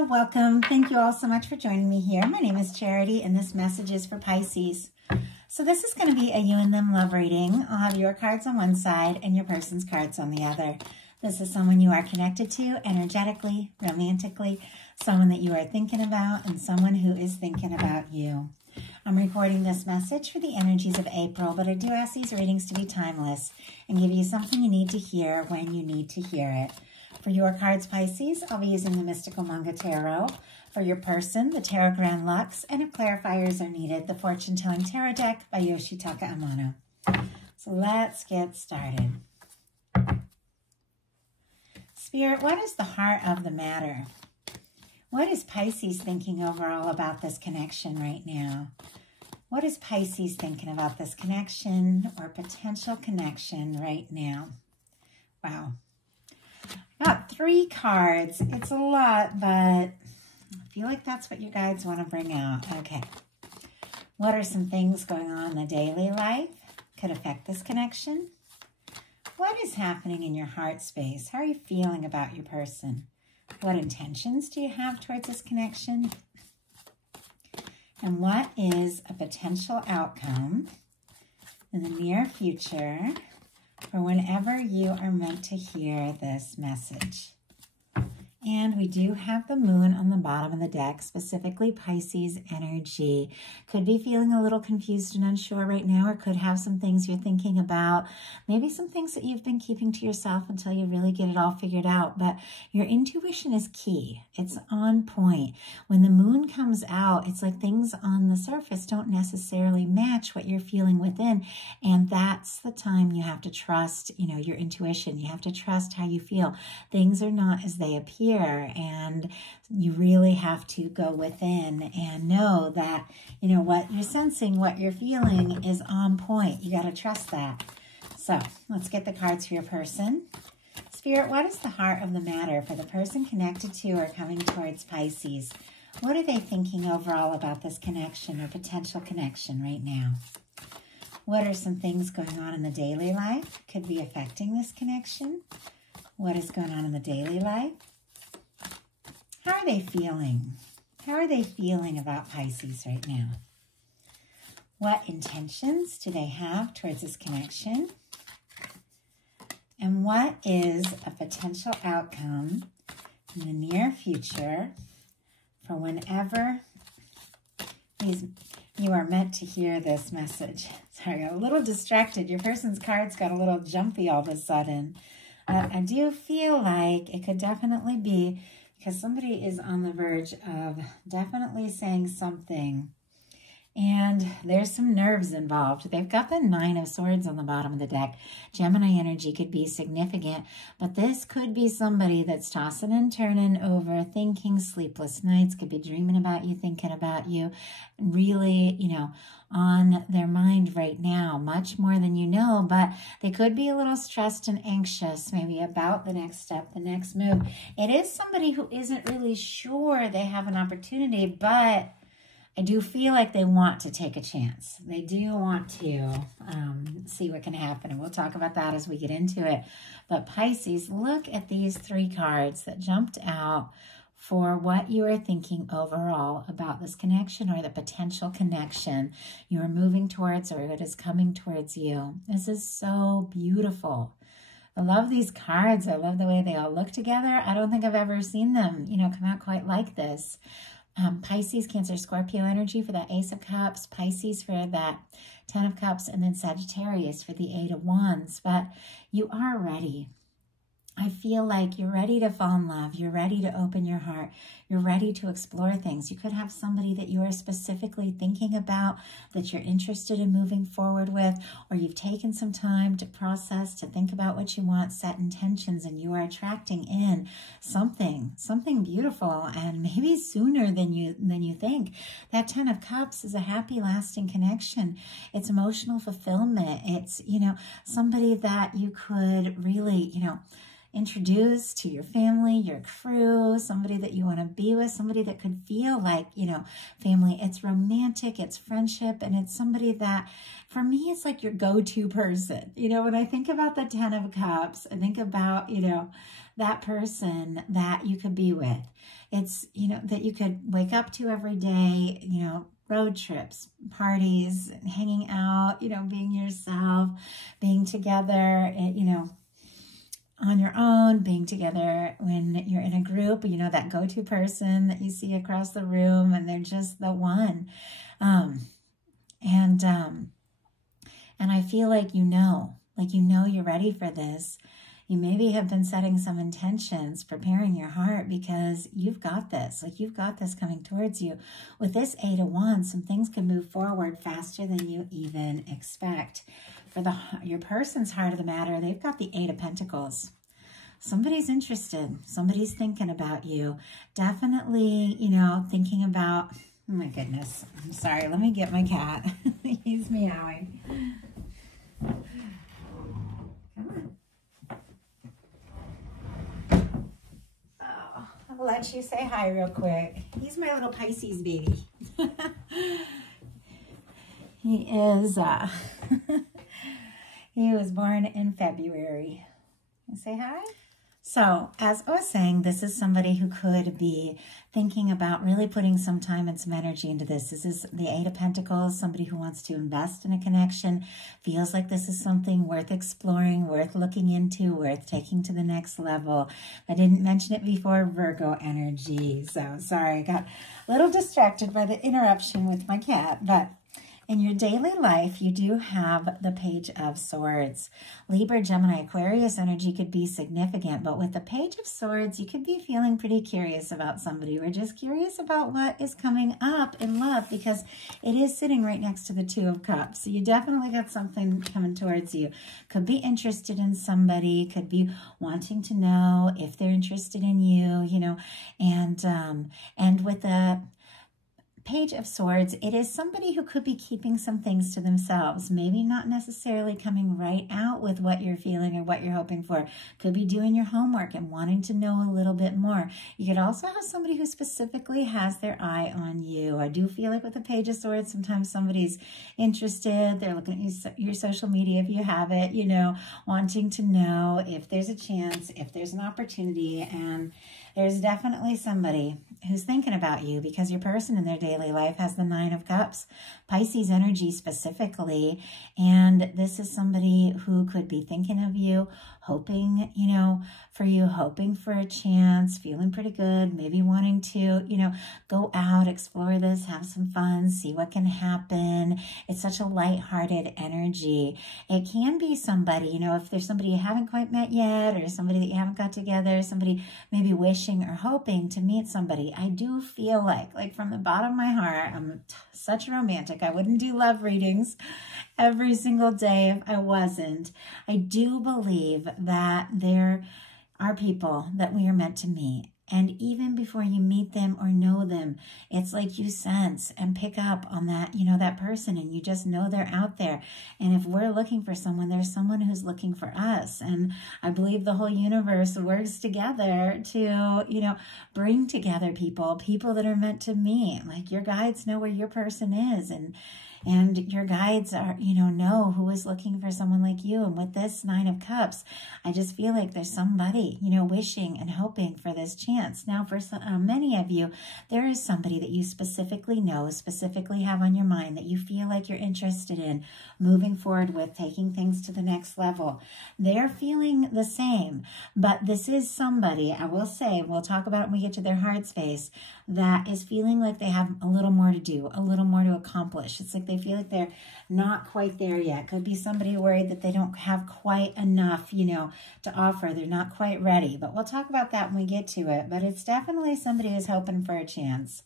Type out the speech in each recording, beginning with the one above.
Hello, welcome. Thank you all so much for joining me here. My name is Charity, and this message is for Pisces. So this is going to be a you and them love reading. I'll have your cards on one side and your person's cards on the other. This is someone you are connected to energetically, romantically, someone that you are thinking about, and someone who is thinking about you. I'm recording this message for the energies of April, but I do ask these readings to be timeless and give you something you need to hear when you need to hear it. For your cards, Pisces, I'll be using the Mystical Manga Tarot. For your person, the Tarot Grand Luxe, and if clarifiers are needed, the Fortune Telling Tarot Deck by Yoshitaka Amano. So let's get started. Spirit, what is the heart of the matter? What is Pisces thinking overall about this connection right now? What is Pisces thinking about this connection or potential connection right now? Wow. Got 3 cards. It's a lot, but I feel like that's what you guys want to bring out. Okay. What are some things going on in the daily life could affect this connection? What is happening in your heart space? How are you feeling about your person? What intentions do you have towards this connection? And what is a potential outcome in the near future for whenever you are meant to hear this message? And we do have the moon on the bottom of the deck, specifically Pisces energy. Could be feeling a little confused and unsure right now, or could have some things you're thinking about. Maybe some things that you've been keeping to yourself until you really get it all figured out. But your intuition is key. It's on point. When the moon comes out, it's like things on the surface don't necessarily match what you're feeling within. And that's the time you have to trust, your intuition. You have to trust how you feel. Things are not as they appear. And you really have to go within and know that, what you're sensing, what you're feeling is on point. You got to trust that. So let's get the cards for your person. Spirit, what is the heart of the matter for the person connected to or coming towards Pisces? What are they thinking overall about this connection or potential connection right now? What are some things going on in the daily life could be affecting this connection? What is going on in the daily life? How are they feeling? How are they feeling about Pisces right now? What intentions do they have towards this connection? And what is a potential outcome in the near future for whenever you are meant to hear this message? Sorry, I got a little distracted. Your person's cards got a little jumpy all of a sudden. I do feel like it could definitely be because somebody is on the verge of definitely saying something. And there's some nerves involved. They've got the 9 of Swords on the bottom of the deck. Gemini energy could be significant, but this could be somebody that's tossing and turning over, thinking sleepless nights, could be dreaming about you, thinking about you, really, on their mind right now, much more than you know, but they could be a little stressed and anxious maybe about the next step, the next move. It is somebody who isn't really sure they have an opportunity, but I do feel like they want to take a chance. They do want to see what can happen, and we'll talk about that as we get into it. But Pisces, look at these 3 cards that jumped out for what you are thinking overall about this connection or the potential connection you are moving towards or that is coming towards you. This is so beautiful. I love these cards. I love the way they all look together. I don't think I've ever seen them, come out quite like this. Pisces, Cancer, Scorpio energy for that Ace of Cups, Pisces for that 10 of Cups, and then Sagittarius for the 8 of Wands. But you are ready. I feel like you're ready to fall in love. You're ready to open your heart. You're ready to explore things. You could have somebody that you are specifically thinking about, that you're interested in moving forward with, or you've taken some time to process, to think about what you want, set intentions, and you are attracting in something beautiful, and maybe sooner than you think. That 10 of Cups is a happy, lasting connection. It's emotional fulfillment. It's, somebody that you could really, introduce to your family, your crew, somebody that you want to be with, somebody that could feel like, family. It's romantic, it's friendship, and it's somebody that, for me, it's like your go-to person. When I think about the 10 of Cups, I think about, that person that you could be with. It's, you know, that you could wake up to every day, you know, road trips, parties, hanging out, you know, being yourself, being together, you know, on your own, being together when you're in a group, you know, that go-to person that you see across the room and they're just the one. And I feel like you know you're ready for this. You maybe have been setting some intentions, preparing your heart because you've got this. Like you've got this coming towards you. With this 8 of Wands, some things can move forward faster than you even expect. For your person's heart of the matter, they've got the 8 of Pentacles. Somebody's interested. Somebody's thinking about you. Definitely, you know, thinking about, oh my goodness. I'm sorry. Let me get my cat. He's meowing. Come on. Oh, I'll let you say hi real quick. He's my little Pisces baby. He is, he was born in February. Say hi. So, as I was saying, this is somebody who could be thinking about really putting some time and some energy into this. This is the 8 of Pentacles, somebody who wants to invest in a connection, feels like this is something worth exploring, worth looking into, worth taking to the next level. I didn't mention it before, Virgo energy. So, sorry, I got a little distracted by the interruption with my cat, but in your daily life, you do have the Page of Swords. Libra, Gemini, Aquarius energy could be significant, but with the Page of Swords, you could be feeling pretty curious about somebody. We're just curious about what is coming up in love because it is sitting right next to the 2 of Cups. So you definitely got something coming towards you. Could be interested in somebody, could be wanting to know if they're interested in you, you know, and with the Page of Swords, it is somebody who could be keeping some things to themselves, maybe not necessarily coming right out with what you're feeling or what you're hoping for. Could be doing your homework and wanting to know a little bit more. You could also have somebody who specifically has their eye on you. I do feel like with the Page of Swords, sometimes somebody's interested. They're looking at your social media if you have it, you know, wanting to know if there's a chance, if there's an opportunity, and there's definitely somebody who's thinking about you because your person in their daily life has the 9 of Cups, Pisces energy specifically, and this is somebody who could be thinking of you, hoping, you know, for you, hoping for a chance, feeling pretty good, maybe wanting to, you know, go out, explore this, have some fun, see what can happen. It's such a lighthearted energy. It can be somebody, you know, if there's somebody you haven't quite met yet or somebody that you haven't got together, somebody maybe wishing or hoping to meet somebody. I do feel like from the bottom of my heart, I'm such a romantic. I wouldn't do love readings every single day if I wasn't. I do believe that there are people that we are meant to meet. And even before you meet them or know them, it's like you sense and pick up on that, you know, that person, and you just know they're out there. And if we're looking for someone, there's someone who's looking for us. And I believe the whole universe works together to, you know, bring together people that are meant to meet. Like your guides know where your person is, and your guides are, you know who is looking for someone like you. And with this 9 of Cups, I just feel like there's somebody, you know, wishing and hoping for this chance. Now, for many of you, there is somebody that you specifically know, specifically have on your mind that you feel like you're interested in moving forward with, taking things to the next level. They're feeling the same, but this is somebody, I will say, we'll talk about it when we get to their heart space, that is feeling like they have a little more to do, a little more to accomplish. It's like they feel like they're not quite there yet. Could be somebody worried that they don't have quite enough, you know, to offer. They're not quite ready, but we'll talk about that when we get to it. But it's definitely somebody who's hoping for a chance.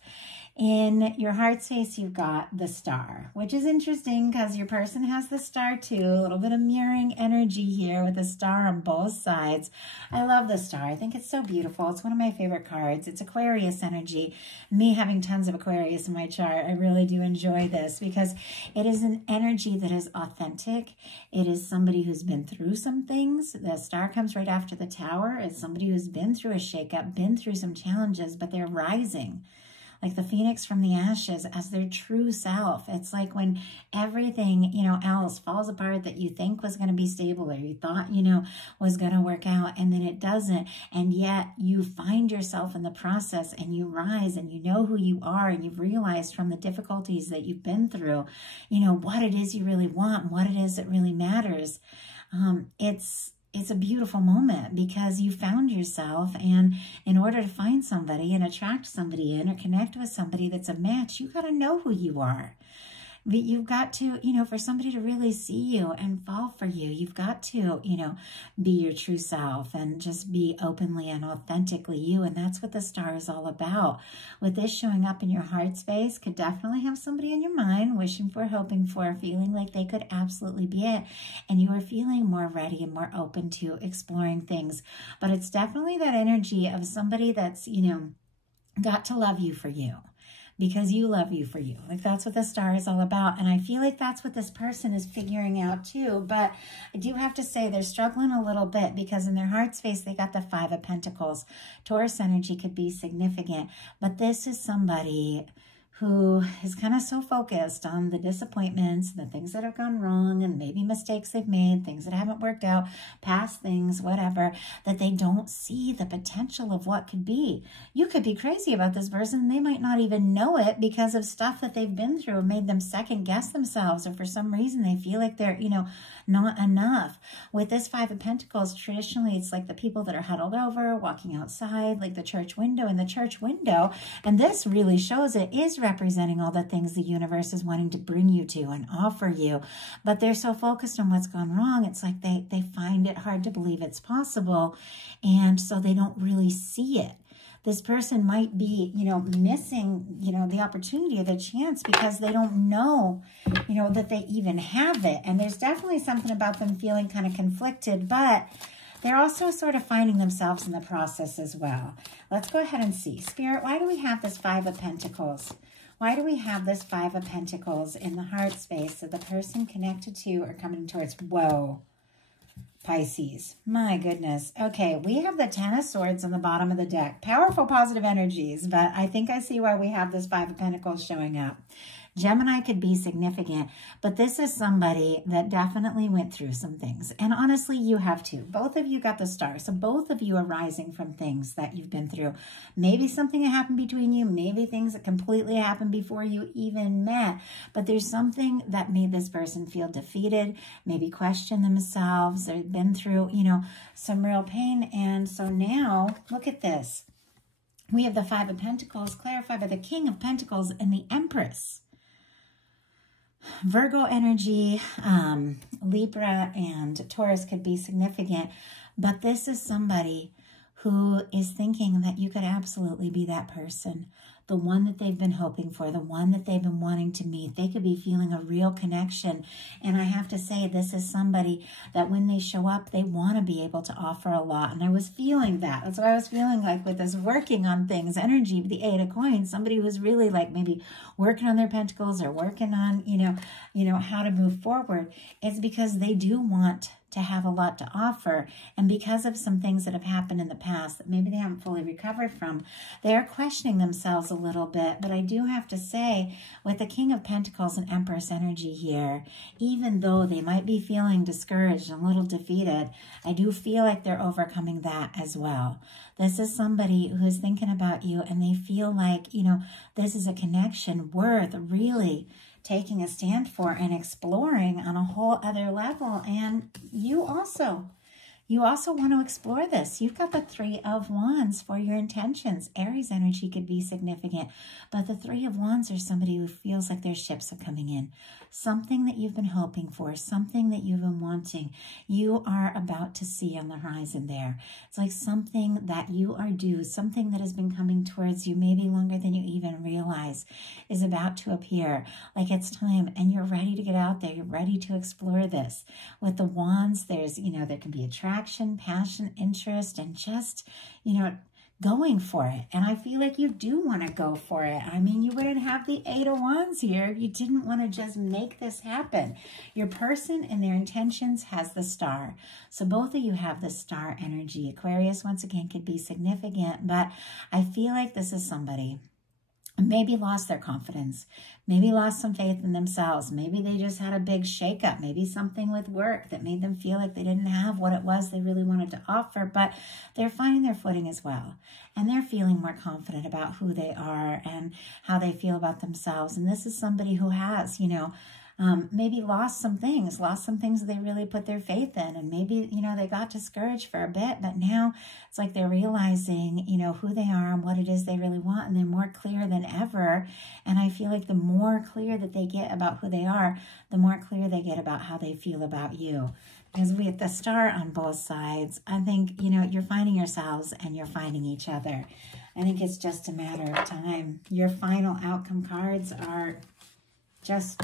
In your heart space, you've got the Star, which is interesting because your person has the Star too. A little bit of mirroring energy here with the Star on both sides. I love the Star. I think it's so beautiful. It's one of my favorite cards. It's Aquarius energy. Me having tons of Aquarius in my chart, I really do enjoy this because it is an energy that is authentic. It is somebody who's been through some things. The Star comes right after the Tower. It's somebody who's been through a shakeup, been through some challenges, but they're rising. like the phoenix from the ashes, as their true self. It's like when everything, else falls apart that you think was going to be stable, or you thought, was going to work out, and then it doesn't. And yet you find yourself in the process, and you rise, and you know who you are, and you've realized from the difficulties that you've been through, what it is you really want and what it is that really matters. It's a beautiful moment, because you found yourself, and in order to find somebody and attract somebody in or connect with somebody that's a match, you got to know who you are. But you've got to, for somebody to really see you and fall for you, you've got to, be your true self and just be openly and authentically you. And that's what the star is all about. With this showing up in your heart space, could definitely have somebody in your mind wishing for, hoping for, feeling like they could absolutely be it. And you are feeling more ready and more open to exploring things. But it's definitely that energy of somebody that's, got to love you for you, because you love you for you. Like, that's what the star is all about. And I feel like that's what this person is figuring out too. But I do have to say they're struggling a little bit, because in their heart space, they got the 5 of Pentacles. Taurus energy could be significant, but this is somebody who is kind of so focused on the disappointments, the things that have gone wrong, and maybe mistakes they've made, things that haven't worked out, past things, whatever, that they don't see the potential of what could be. You could be crazy about this person, and they might not even know it, because of stuff that they've been through and made them second guess themselves, or for some reason they feel like they're, not enough. With this 5 of Pentacles, traditionally it's like the people that are huddled over, walking outside, like the church window. And the church window, and this really shows it, is representing all the things the universe is wanting to bring you to and offer you. But they're so focused on what's gone wrong, it's like they find it hard to believe it's possible. And so they don't really see it. This person might be, missing, the opportunity or the chance, because they don't know, that they even have it. And there's definitely something about them feeling kind of conflicted, but they're also sort of finding themselves in the process as well. Let's go ahead and see. Spirit, why do we have this 5 of Pentacles? Why do we have this 5 of Pentacles in the heart space of the person connected to or coming towards? Whoa. Pisces. My goodness. Okay, we have the 10 of Swords on the bottom of the deck. Powerful, positive energies, but I think I see why we have this 5 of Pentacles showing up. Gemini could be significant, but this is somebody that definitely went through some things. And honestly, you have too. Both of you got the star. So both of you are rising from things that you've been through. Maybe something that happened between you, maybe things that completely happened before you even met. But there's something that made this person feel defeated, maybe question themselves. They've been through, some real pain. And so now, look at this. We have the 5 of Pentacles clarified by the King of Pentacles and the Empress. Virgo energy, Libra and Taurus could be significant, but this is somebody who is thinking that you could absolutely be that person, the one that they've been hoping for, the one that they've been wanting to meet. They could be feeling a real connection. And I have to say, this is somebody that when they show up, they want to be able to offer a lot. And I was feeling that. That's what I was feeling like with this working on things, energy, the 8 of Coins, somebody who's really like maybe working on their pentacles or working on, how to move forward. It's because they do want to have a lot to offer. And because of some things that have happened in the past that maybe they haven't fully recovered from, they're questioning themselves a little bit. But I do have to say, with the King of Pentacles and Empress energy here, even though they might be feeling discouraged and a little defeated, I do feel like they're overcoming that as well. This is somebody who's thinking about you, and they feel like, this is a connection worth really taking a stand for and exploring on a whole other level. And you also want to explore this. You've got the 3 of Wands for your intentions. Aries energy could be significant, but the 3 of Wands are somebody who feels like their ships are coming in. Something that you've been hoping for, something that you've been wanting, you are about to see on the horizon there. It's like something that you are due, something that has been coming towards you maybe longer than you even realize is about to appear. Like it's time, and you're ready to get out there. You're ready to explore this. With the Wands, there's, there can be attraction, passion, interest, and just, going for it. And I feel like you do want to go for it. I mean, you wouldn't have the 8 of Wands here if you didn't want to just make this happen. Your person and their intentions has the star. So both of you have the star energy. Aquarius, once again, could be significant, but I feel like this is somebody maybe lost their confidence, maybe lost some faith in themselves. Maybe they just had a big shakeup, maybe something with work that made them feel like they didn't have what it was they really wanted to offer, but they're finding their footing as well. And they're feeling more confident about who they are and how they feel about themselves. And this is somebody who has, maybe lost some things that they really put their faith in. And maybe, they got discouraged for a bit, but now it's like they're realizing, who they are and what it is they really want. And they're more clear than ever. And I feel like the more clear that they get about who they are, the more clear they get about how they feel about you. Because we at the Star on both sides, I think, you're finding yourselves and you're finding each other. I think it's just a matter of time. Your final outcome cards are just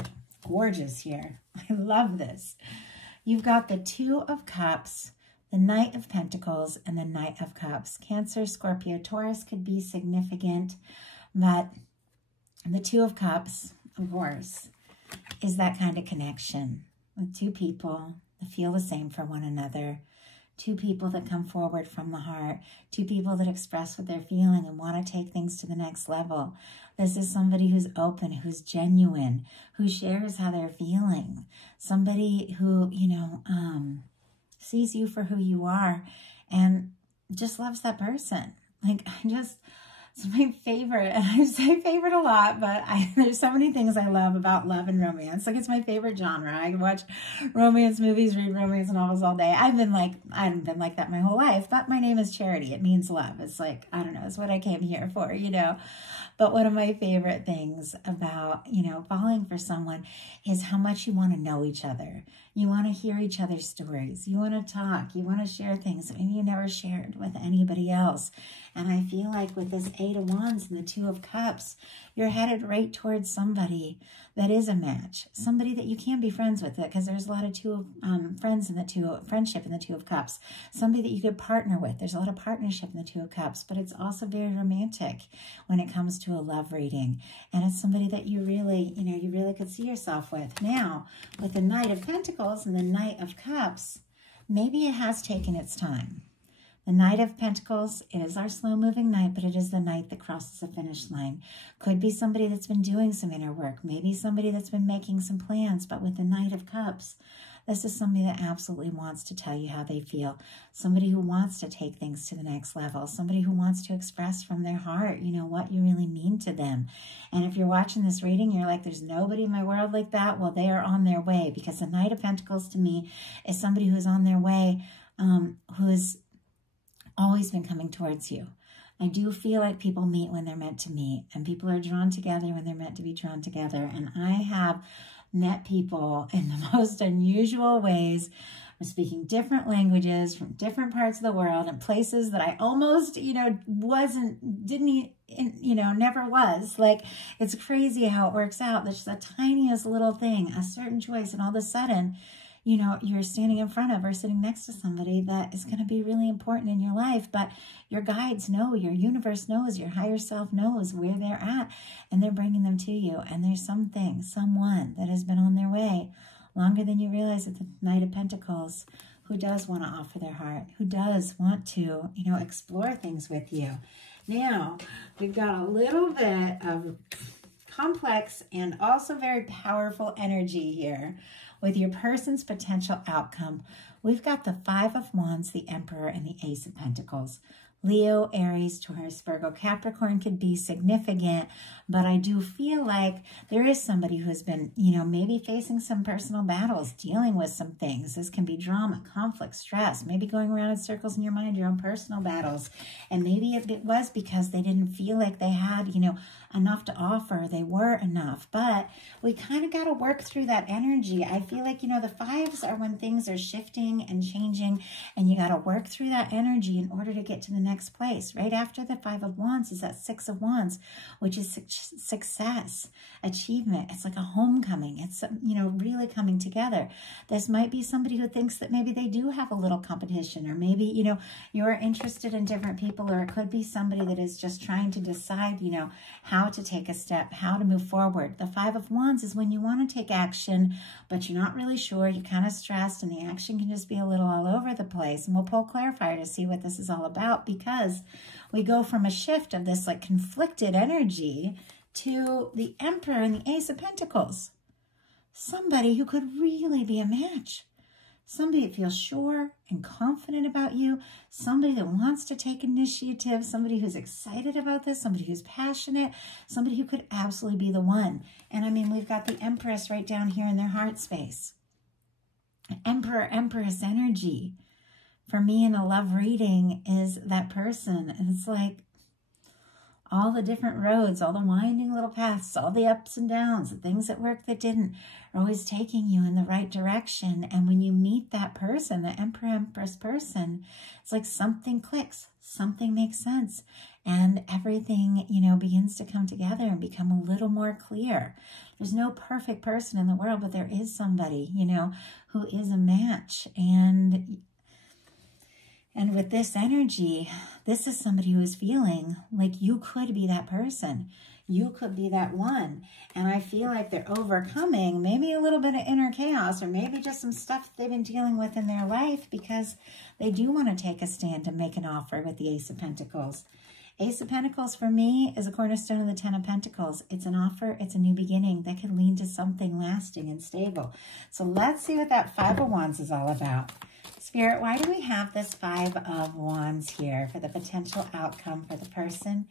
gorgeous here. I love this. You've got the Two of Cups, the Knight of Pentacles, and the Knight of Cups. Cancer, Scorpio, Taurus could be significant, but the Two of Cups, of course, is that kind of connection with two people that feel the same for one another. Two people that come forward from the heart. Two people that express what they're feeling and want to take things to the next level. This is somebody who's open, who's genuine, who shares how they're feeling. Somebody who, sees you for who you are and just loves that person. It's my favorite. And I say favorite a lot, but there's so many things I love about love and romance. It's my favorite genre. I can watch romance movies, read romance novels all day. I haven't been like that my whole life, but my name is Charity. It means love. It's I don't know, it's what I came here for, But one of my favorite things about, falling for someone is how much you want to know each other. You want to hear each other's stories. You want to talk. You want to share things that maybe you never shared with anybody else. And I feel like with this Eight of Wands and the Two of Cups, you're headed right towards somebody that is a match. Somebody that you can be friends with, because there's a lot of friendship in the Two of Cups. Somebody that you could partner with. There's a lot of partnership in the Two of Cups, but it's also very romantic when it comes to a love reading. And it's somebody that you really, you really could see yourself with. Now, with the Knight of Pentacles and the Knight of Cups, maybe it has taken its time. The Knight of Pentacles is our slow-moving knight, but it is the knight that crosses the finish line. Could be somebody that's been doing some inner work. Maybe somebody that's been making some plans. But with the Knight of Cups, this is somebody that absolutely wants to tell you how they feel. Somebody who wants to take things to the next level. Somebody who wants to express from their heart, what you really mean to them. And if you're watching this reading, you're like, there's nobody in my world like that. Well, they are on their way, because the Knight of Pentacles to me is somebody who's on their way, who's always been coming towards you. I do feel like people meet when they're meant to meet, and people are drawn together when they're meant to be drawn together. And I have met people in the most unusual ways. I'm speaking different languages from different parts of the world and places that I almost, never was. It's crazy how it works out. There's just the tiniest little thing, a certain choice, and all of a sudden, you're standing in front of or sitting next to somebody that is going to be really important in your life, but your guides know, your universe knows, your higher self knows where they're at, and they're bringing them to you. And there's someone that has been on their way longer than you realize at the Knight of Pentacles, who does want to offer their heart, who does want to, explore things with you. Now, we've got a little bit of complex and also very powerful energy here with your person's potential outcome. We've got the Five of Wands, the Emperor, and the Ace of Pentacles. Leo, Aries, Taurus, Virgo, Capricorn could be significant, but I do feel like there is somebody who's been, maybe facing some personal battles, dealing with some things. This can be drama, conflict, stress, maybe going around in circles in your mind, your own personal battles. And maybe it was because they didn't feel like they had, enough to offer. They were enough, but we kind of got to work through that energy. I feel like, the fives are when things are shifting and changing, and you got to work through that energy in order to get to the next place. Right after the Five of Wands is that Six of Wands, which is success, achievement. It's like a homecoming. It's, really coming together. This might be somebody who thinks that maybe they do have a little competition, or maybe, you're interested in different people, or it could be somebody that is just trying to decide, how to take a step, how to move forward. The Five of Wands is when you want to take action, but you're not really sure. You're kind of stressed, and the action can just be a little all over the place. And we'll pull clarifier to see what this is all about, because we go from a shift of this conflicted energy to the Emperor and the Ace of Pentacles. Somebody who could really be a match. Somebody that feels sure and confident about you. Somebody that wants to take initiative. Somebody who's excited about this. Somebody who's passionate. Somebody who could absolutely be the one. And I mean, we've got the Empress right down here in their heart space. Emperor, Empress energy. For me in a love reading is that person. And it's like all the different roads, all the winding little paths, all the ups and downs, the things that worked that didn't, are always taking you in the right direction. And when you meet that person, the Emperor, Empress person, it's like something clicks, something makes sense. And everything, you know, begins to come together and become a little more clear. There's no perfect person in the world, but there is somebody, you know, who is a match. And with this energy, this is somebody who is feeling like you could be that person. You could be that one. And I feel like they're overcoming maybe a little bit of inner chaos or maybe just some stuff they've been dealing with in their life because they do want to take a stand and make an offer with the Ace of Pentacles. Ace of Pentacles for me is a cornerstone of the Ten of Pentacles. It's an offer. It's a new beginning that can lead to something lasting and stable. So let's see what that Five of Wands is all about. Spirit, why do we have this Five of Wands here for the potential outcome for the person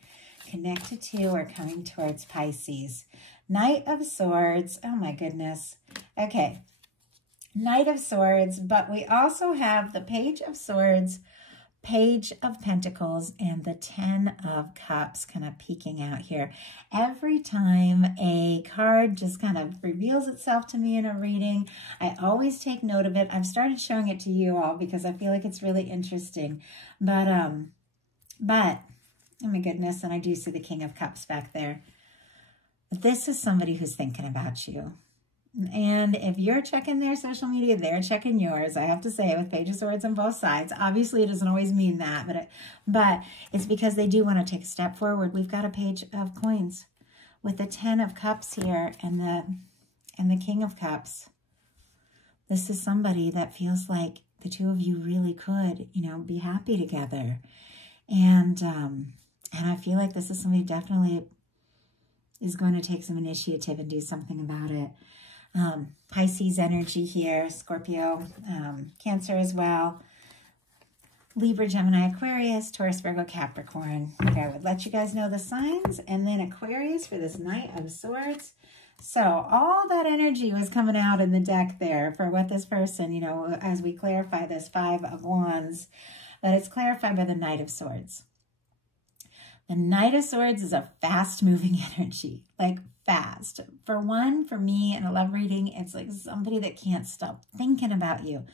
connected to or coming towards Pisces? Knight of Swords. Oh my goodness. Okay. Knight of Swords, but we also have the Page of Swords, Page of Pentacles, and the Ten of Cups kind of peeking out here. Every time a card just kind of reveals itself to me in a reading, I always take note of it. I've started showing it to you all because I feel like it's really interesting. But oh my goodness, and I do see the King of Cups back there. This is somebody who's thinking about you. And if you're checking their social media, they're checking yours. I have to say, with Page of Swords on both sides. Obviously, it doesn't always mean that, but it's because they do want to take a step forward. We've got a Page of Coins with the Ten of Cups here and the King of Cups. This is somebody that feels like the two of you really could, you know, be happy together. And I feel like this is somebody who definitely is going to take some initiative and do something about it. Pisces energy here, Scorpio, Cancer as well, Libra, Gemini, Aquarius, Taurus, Virgo, Capricorn. Okay, I would let you guys know the signs, and then Aquarius for this Knight of Swords. So all that energy was coming out in the deck there for what this person, you know, as we clarify this Five of Wands, that it's clarified by the Knight of Swords. The Knight of Swords is a fast-moving energy, like fast. For me, in a love reading, it's like somebody that can't stop thinking about you.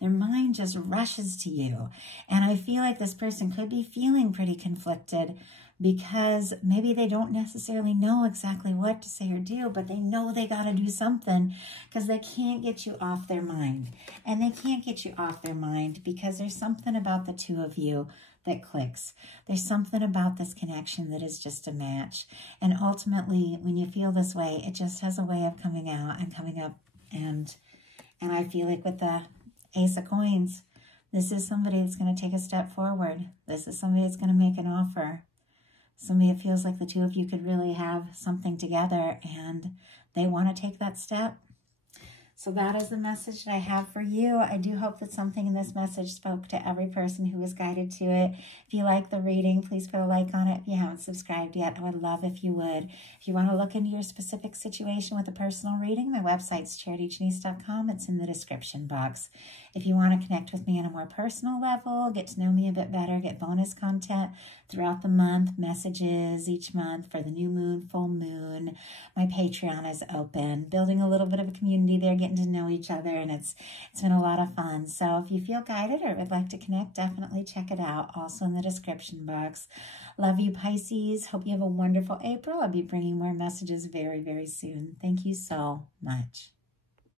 Their mind just rushes to you. And I feel like this person could be feeling pretty conflicted because maybe they don't necessarily know exactly what to say or do, but they know they got to do something because they can't get you off their mind. And they can't get you off their mind because there's something about the two of you that clicks. There's something about this connection that is just a match. And ultimately, when you feel this way, it just has a way of coming out and coming up. And I feel like with the Ace of Coins, this is somebody that's going to take a step forward. This is somebody that's going to make an offer. Somebody that feels like the two of you could really have something together and they want to take that step. So that is the message that I have for you. I do hope that something in this message spoke to every person who was guided to it. If you like the reading, please put a like on it. If you haven't subscribed yet, I would love if you would. If you want to look into your specific situation with a personal reading, my website's charityjanice.com. It's in the description box. If you want to connect with me on a more personal level, get to know me a bit better, get bonus content throughout the month, messages each month for the new moon, full moon. My Patreon is open, building a little bit of a community there, getting to know each other, and it's been a lot of fun. So if you feel guided or would like to connect, definitely check it out. Also in the description box. Love you, Pisces. Hope you have a wonderful April. I'll be bringing more messages very, very soon. Thank you so much.